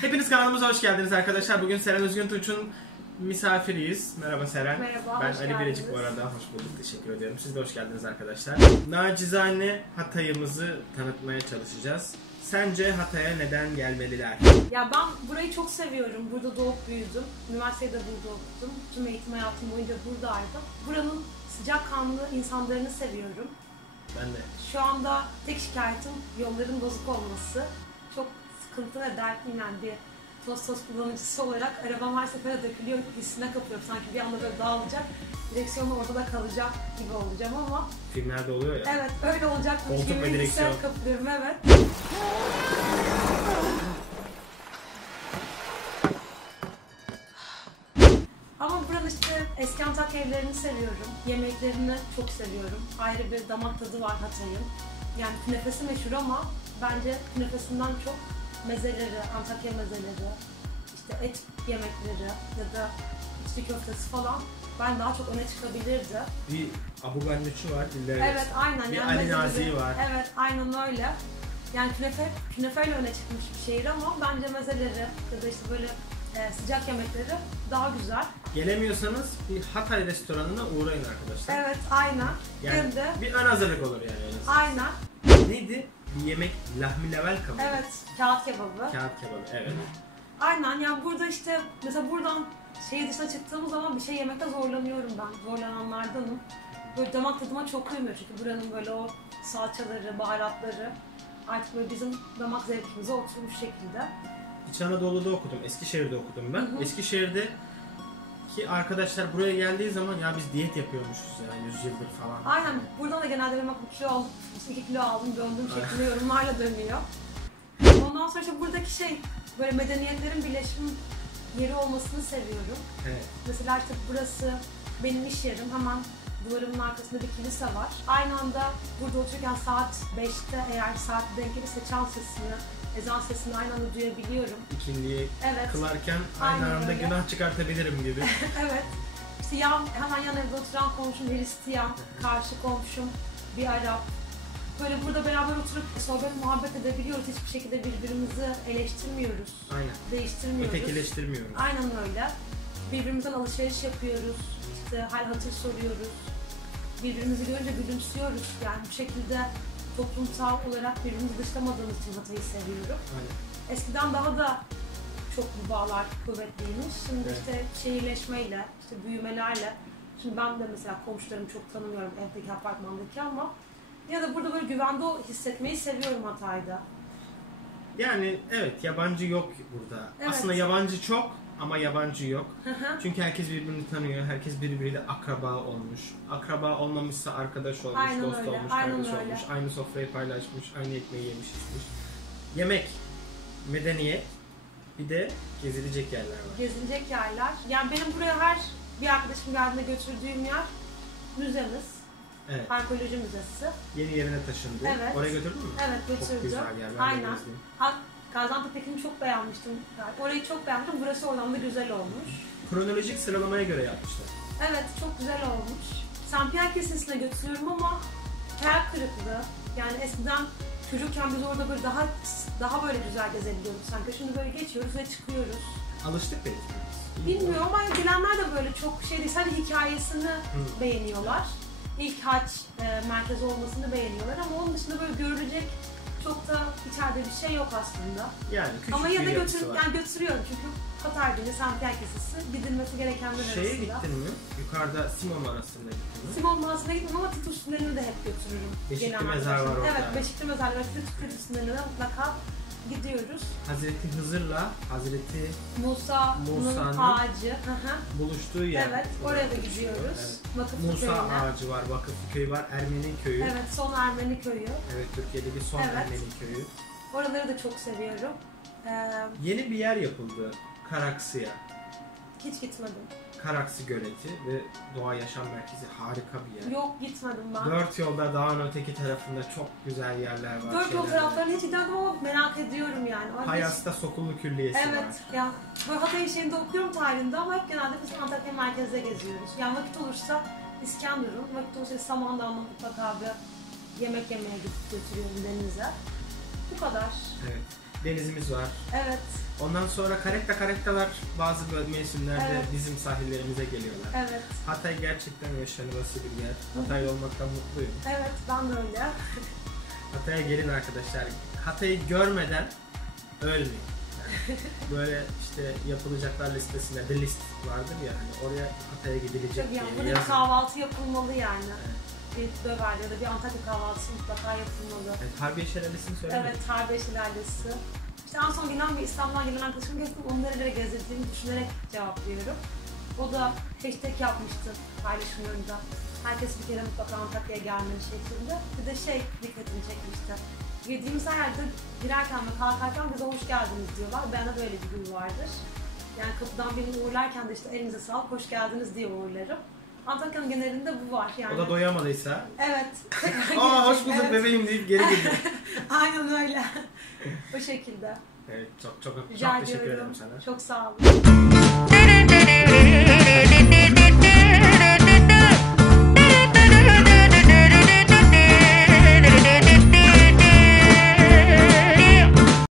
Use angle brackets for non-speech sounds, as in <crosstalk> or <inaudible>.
Hepiniz kanalımıza hoş geldiniz arkadaşlar. Bugün Seren Özgün Tunç'un misafiriyiz. Merhaba Seren. Merhaba, Ben hoş Ali Bilecik geldiniz. bu arada. Hoş bulduk. Teşekkür ediyorum. Siz de hoş geldiniz arkadaşlar. Nacizane Hatay'ımızı tanıtmaya çalışacağız. Sence Hatay'a neden gelmeliler? Ya ben burayı çok seviyorum. Burada doğup büyüdüm. Üniversitede burada okudum. Tüm eğitim hayatım boyunca buradaydım. Buranın sıcakkanlı insanlarını seviyorum. Ben de. Şu anda tek şikayetim yolların bozuk olması. Sıkıntı ve dertliyim yani bir toz kullanıcısı olarak arabam her seferinde dökülüyor hissine kapıyorum. Sanki bir anda böyle dağılacak, direksiyonu ortada kalacak gibi olacağım ama Filmlerde oluyor ya. evet öyle olacak. Koltuk ve direksiyon. kapılıyorum evet. Ama buranın işte eski Antakya evlerini seviyorum. Yemeklerini çok seviyorum. Ayrı bir damak tadı var Hatay'ın. Yani künefesi meşhur ama bence künefesinden çok mezeleri, Antakya mezeleri, işte et yemekleri ya da içli köftesi falan ben daha çok öne çıkabilirdi. Bir Abu Gannuç'u var. Dilleri. Evet aynen. Bir yani Ali Nazi'yi var. Evet aynen öyle. Yani künefe, künefeyle öne çıkmış bir şehir ama bence mezeleri ya da işte böyle e, sıcak yemekleri daha güzel. Gelemiyorsanız bir Hatay restoranına uğrayın arkadaşlar. Evet aynen. Yani Hem de bir ön hazırlık olur yani. öyle aynen. Neydi? Yemek lahmi level kabı. Evet kağıt kebabı. Kağıt kebabı evet. Aynen yani burada işte mesela buradan şehir dışına çıktığımız zaman bir şey yemekte zorlanıyorum ben. Zorlananlardanım. Böyle damak tadıma çok uymuyor çünkü buranın böyle o salçaları, baharatları artık böyle bizim damak zevkimize oturmuş şekilde. İç Anadolu'da okudum. Eskişehir'de okudum ben. Hı hı. Eskişehir'de ki arkadaşlar buraya geldiği zaman ya biz diyet yapıyormuşuz ya 100 yıldır falan. Aynen buradan da genelde benim aklı kilo aldım, işte 2 kilo aldım döndüm şeklinde yorumlarla dönüyor. Ondan sonra işte buradaki şey böyle medeniyetlerin birleşim yeri olmasını seviyorum. Evet. Mesela işte burası benim iş yerim. Hemen duvarımın arkasında bir kilise var. Aynı anda burada otururken saat 5'te eğer saat denk gelirse çan sesini, ezan sesini aynı anda duyabiliyorum. İkindiyi Evet. kılarken aynı Aynen anda öyle. günah çıkartabilirim gibi. <laughs> evet. Yan, hemen yan evde oturan komşum Hristiyan, karşı komşum bir Arap. Böyle burada beraber oturup sohbet muhabbet edebiliyoruz. Hiçbir şekilde birbirimizi eleştirmiyoruz, Aynen. değiştirmiyoruz. Ötekileştirmiyorum. Aynen öyle. Birbirimizden alışveriş yapıyoruz. İşte hal hatır soruyoruz. Birbirimizi görünce gülümsüyoruz. Yani bu şekilde toplumsal olarak birbirimizi dışlamadığımız için Hatay'ı seviyorum. Aynen. Eskiden daha da çok bu bağlar kuvvetliymiş. Şimdi Evet. işte şehirleşmeyle, işte büyümelerle. Şimdi ben de mesela komşularımı çok tanımıyorum evdeki apartmandaki ama ya da burada böyle güvende hissetmeyi seviyorum Hatay'da. Yani evet yabancı yok burada. Evet. Aslında yabancı çok ama yabancı yok. Çünkü herkes birbirini tanıyor. Herkes birbiriyle akraba olmuş. Akraba olmamışsa arkadaş olmuş, Aynen dost öyle, olmuş, aynen kardeş öyle. olmuş. Aynı sofrayı paylaşmış, aynı ekmeği yemiş içmiş. Yemek, medeniyet, bir de gezilecek yerler var. gezilecek yerler. Yani benim buraya her bir arkadaşım geldiğinde götürdüğüm yer müzemiz. Evet. Arkeoloji müzesi. Yeni yerine taşındı. Evet. Oraya götürdün mü? Evet Çok götürdüm. güzel yer. Ben Aynen. gezdim. Gaziantep'tekini çok beğenmiştim. Yani orayı çok beğendim. Burası oradan da güzel olmuş. Kronolojik sıralamaya göre yapmışlar. Evet çok güzel olmuş. Saint Pierre Kilisesi'ne götürüyorum ama hayal kırıklığı. Yani eskiden çocukken biz orada böyle daha daha böyle güzel gezebiliyorduk sanki. Şimdi böyle geçiyoruz ve çıkıyoruz. Alıştık belki. Bilmiyorum ama gelenler de böyle çok şey değil. Sadece hikayesini Hı. beğeniyorlar. İlk haç e, merkezi olmasını beğeniyorlar ama onun dışında böyle görülecek çok da içeride bir şey yok aslında. Yani küçük ama ya da götür, yani götürüyorum çünkü Katar Dili, Pierre Kilisesi gidilmesi gerekenler Şeye arasında. gittin mi? Yukarıda Simon arasında gittin mi? Simon Mağazı'na gitmem ama Titus Tüneli'ni de hep götürürüm. Beşikli mezar var orada. Evet, Beşikli mezar var. Titus Tüneli'ne mutlaka gidiyoruz. Hazreti Hızır'la Hazreti Musa'nın Musa'nın ağacı. Hı. buluştuğu yer. evet, oraya da gidiyoruz. Evet. Musa köyüne. ağacı var, Vakıflı köyü var, Ermeni köyü. Evet, Evet, son Ermeni köyü. Türkiye'deki son Evet. Ermeni köyü. Oraları da çok seviyorum. Ee, Yeni bir yer yapıldı. Karaksı'ya. hiç gitmedim. Karaksı Göleti ve Doğa Yaşam Merkezi harika bir yer. Yok gitmedim ben. Dört yolda dağın öteki tarafında çok güzel yerler var. Dört yol taraflarını hiç gitmedim ama merak ediyorum yani. Hiç- Hayas'ta Sokullu Külliyesi Evet, var. ya böyle Hatay şeyinde okuyorum tarihinde ama hep genelde biz Antakya merkezde geziyoruz. Yani vakit olursa İskenderun, vakit olursa Samandağ'la mutlaka bir yemek yemeye götürüyorum denize. Bu kadar. Evet. Denizimiz var. Evet, Ondan sonra karekta karektalar bazı mevsimlerde Evet. bizim sahillerimize geliyorlar. evet, Hatay gerçekten yaşanılası bir yer. Hataylı olmaktan mutluyum. evet ben de öyle. Hatay'a gelin arkadaşlar. Hatay'ı görmeden ölmeyin. Yani <laughs> böyle işte yapılacaklar listesinde the list vardır ya hani oraya Hatay'a gidilecek Tabii yani diye burada kahvaltı yapılmalı yani. Bir Döver'de ya da bir Antakya kahvaltısı mutlaka yapılmalı. Evet, Harbiye Şelalesi'ni söyledim. Evet, Harbiye Şelalesi. İşte en son gelen bir İstanbul'dan gelen arkadaşım gezdim. Onu nerelere gezdirdiğimi düşünerek cevaplıyorum. O da hashtag yapmıştı paylaşımlarında. Herkes bir kere mutlaka Antakya'ya gelmeli şeklinde. Bir de şey dikkatimi çekmişti. Girdiğimiz her yerde girerken ve kalkarken bize hoş geldiniz diyorlar. Bende böyle bir huy vardır. Yani kapıdan birini uğurlarken de işte elinize sağlık, hoş geldiniz diye uğurlarım. Antakya'nın genelinde bu var yani. O da doyamadıysa Evet. <laughs> aa hoş bulduk Evet. bebeğim deyip geri gidiyor. <laughs> Aynen öyle. <laughs> o şekilde. evet çok çok, çok Rica teşekkür ediyorum. ederim sana. Çok sağ olun.